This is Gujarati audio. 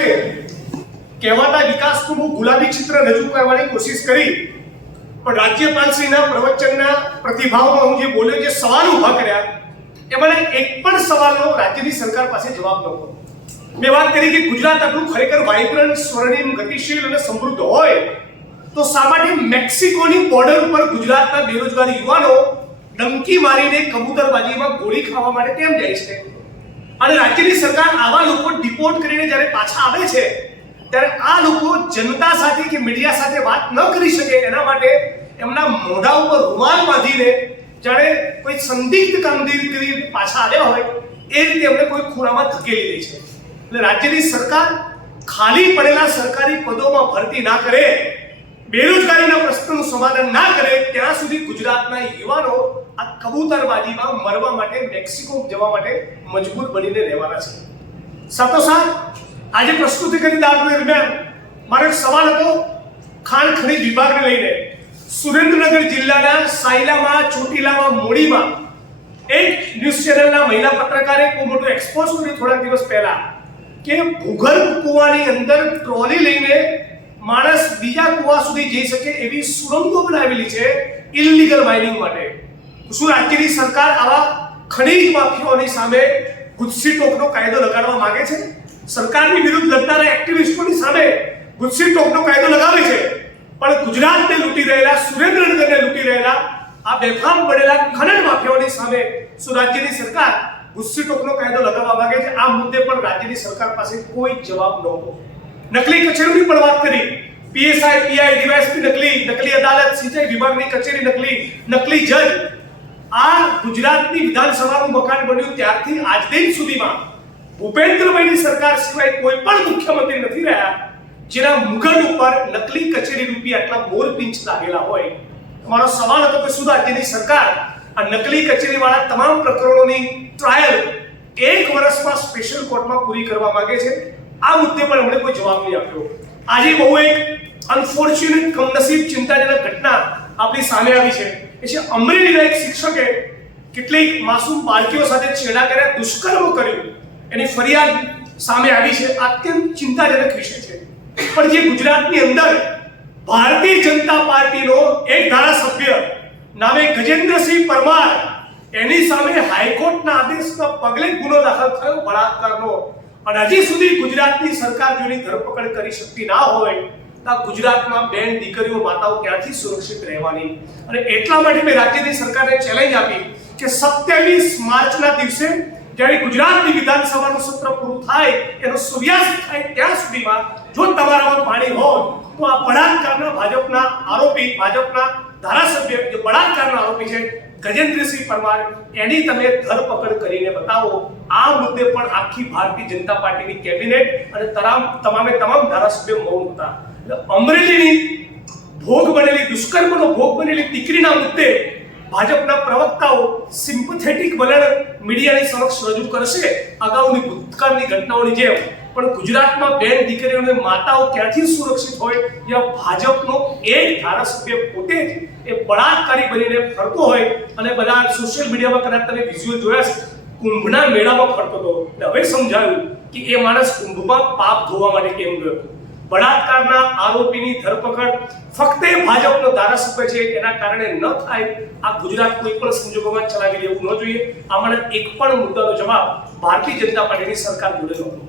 વખતે કહેવાતા વિકાસનું બહુ ગુલાબી ચિત્ર રજૂ કરવાની કોશિશ કરી, પણ રાજ્યપાલશ્રીના પ્રવચનના પ્રતિભાવમાં હું જે બોલ્યો, જે સવાલ ઊભા કર્યા, એમાં એક પણ સવાલનો રાજ્યની સરકાર પાસે જવાબ નહોતો. મેં વાત કરી કે ગુજરાત આટલું ખરેખર વાઇબ્રન્ટ, સ્વર્ણિમ, ગતિશીલ અને સમૃદ્ધ હોય તો શા માટે મેક્સિકોની બોર્ડર ઉપર ગુજરાતના બેરોજગાર યુવાનો ડંકી મારીને કબૂતરબાજીમાં ગોળી ખાવા માટે કેમ જાય છે? અને રાજ્યની સરકાર આવા લોકો ડિપોર્ટ કરીને જ્યારે પાછા આવે છે ત્યારે આ લોકો જનતા સાથે કે મીડિયા સાથે વાત ન કરી શકે એના માટે એમના મોઢા ઉપર રૂમાલ બાંધીને જાણે કોઈ સંદિગ્ધ કામગીરી કરી પાછા આવ્યા હોય એ રીતે એમને કોઈ ખૂણામાં ધકેલી દે છે. એટલે રાજ્યની સરકાર ખાલી પડેલા સરકારી પદોમાં ભરતી ના કરે, બેરોજગારીના પ્રશ્નનું સમાધાન ના કરે ત્યાં સુધી ગુજરાતના યુવાનો આ કબૂતરબાજીમાં મરવા માટે મેક્સિકો જવા માટે મજબૂર બનીને રહેવાના છે. સાથોસાથ આજે પ્રસ્તુતિ કરી દરમિયાન મારો એક સવાલ હતો ખાણ ખનીજ વિભાગને લઈને. સુરેન્દ્રનગર જિલ્લાના સાયલામાં, ચોટીલામાં, મૂડીમાં એક ન્યૂઝ ચેનલના મહિલા પત્રકારે બહુ મોટું એક્સપોઝ કર્યું થોડા દિવસ પહેલા કે ભૂગર્ભ કૂવાની અંદર ટ્રોલી લઈને માણસ બીજા કૂવા સુધી જઈ શકે એવી સુરંગો બનાવેલી છે ઇલીગલ માઇનિંગ માટે. શું રાજ્યની સરકાર આવા ખનીજ માફિયાઓની સામે ગુસ્સી ટોકનો કાયદો લગાડવા માંગે છે? સરકારની વિરુદ્ધ લડનારા એક્ટિવિસ્ટોની સામે ગુસ્સી ટોકનો કાયદો લગાવે છે, પણ ગુજરાતને લૂંટી રહેલા, સુરેન્દ્રનગરને લૂંટી રહેલા આ બેફામ પડેલા ખનન માફિયાઓની સામે શું રાજ્યની સરકાર ગુસ્સી ટોકનો કાયદો લગાવવા માંગે છે? આ મુદ્દે પણ રાજ્યની સરકાર પાસે કોઈ જવાબ નહોતો. નકલી કચેરીની પણ વાત કરી. પીએસઆઈ, પીઆઈ, ડીવાયએસપી નકલી અદાલત, સિંચાઈ વિભાગની કચેરી નકલી જજ. આ ગુજરાતની વિધાનસભાનું મકાન બન્યું ત્યારથી આજ દિન સુધીમાં ભૂપેન્દ્રભાઈની સરકાર સિવાય કોઈ પણ મુખ્યમંત્રી નથી રહ્યા જેના મુગટ ઉપર નકલી કચેરી રૂપી આટલા મોરપિંચ લાગેલા હોય. તમારો સવાલ હતો કે શું રાજ્યની સરકાર આ નકલી કચેરી વાળા તમામ પ્રકરણોની ટ્રાયલ 1 વર્ષમાં સ્પેશિયલ કોર્ટમાં પૂરી કરવા માંગે છે? આ મુદ્દે પણ એમણે કોઈ જવાબ નહીં આપ્યો. આજે બહુ એક અનફોર્ચ્યુનેટ, કમનસીબ, ચિંતાજનક ઘટના આપણી સામે આવી છે. એ છે અમરેલીના એક શિક્ષકે કેટલીક માસૂમ બાળકીઓ સાથે છેડા કર્યા, દુષ્કર્મ કર્યું, એની ફરિયાદ સામે આવી છે. અત્યંત ચિંતાજનક વિષય છે. પણ જે ગુજરાતની અંદર ભારતીય જનતા પાર્ટીનો એક ધારાસભ્ય નામે ગજેન્દ્રસિંહ પરમાર, એની સામે હાઈકોર્ટના આદેશના પગલે ગુનો દાખલ થયો બળાત્કારનો, અને હજી સુધી ગુજરાતની સરકાર જોની ધરપકડ કરી શકતી ના હોય તો ગુજરાતમાં બેન દીકરીઓ, માતાઓ ક્યાંથી સુરક્ષિત રહેવાની? અને એટલા માટે મેં રાજ્યની સરકારને ચેલેન્જ આપી કે 27 માર્ચના દિવસે જ્યારે ગુજરાતની વિધાનસભાનું સત્ર પૂરું થાય, એનો સૂર્યાસ્ત થાય ત્યાં સુધીમાં જો તમારામાં પાણી હોય તો આ બળાત્કારના ભાજપના આરોપી, ભાજપના ધારાસભ્ય જે બળાત્કારના આરોપી છે ગજેન્દ્રસિંહ પરમાર, એની તમે ધરપકડ કરીને બતાવો. આ મુદ્દે પણ આખી ભારતીય જનતા પાર્ટીની કેબિનેટ અને તમામ ધારાસભ્યો મૌન હતા. અમરેલીની ભોગ બનેલી, દુષ્કર્મનો ભોગ બનેલી દીકરીના મુદ્દે ભાજપના પ્રવક્તાઓ સિમ્પથેટિક વલણ મીડિયાની સમક્ષ રજૂ કરશે અગાઉની ભૂતકાળની ઘટનાઓની જેમ, પણ ગુજરાતમાં બેન દીકરીઓને, માતાઓ ક્યાંથી સુરક્ષિત હોય જ્યાં ભાજપનો એક ધારાસભ્ય પોતે જ એ બળાત્કારી બનીને ફરતો હોય? અને બધા સોશિયલ મીડિયામાં કદાચ તમે વિઝ્યુઅલ જોયા છે, કુંભના મેળામાં ફરતો હતો. હવે સમજાયું કે એ માણસ કુંભમાં પાપ ધોવા માટે કેમ ગયો. બળાત્કારના આરોપીની ધરપકડ ફક્ત ભાજપનો ધારાસભ્ય છે એના કારણે ન થાય. આ ગુજરાત કોઈ પણ સંજોગોમાં ચલાવી લેવું ન જોઈએ. આમાંના એક પણ મુદ્દાનો જવાબ ભારતીય જનતા પાર્ટીની સરકાર જોડે નહોતો.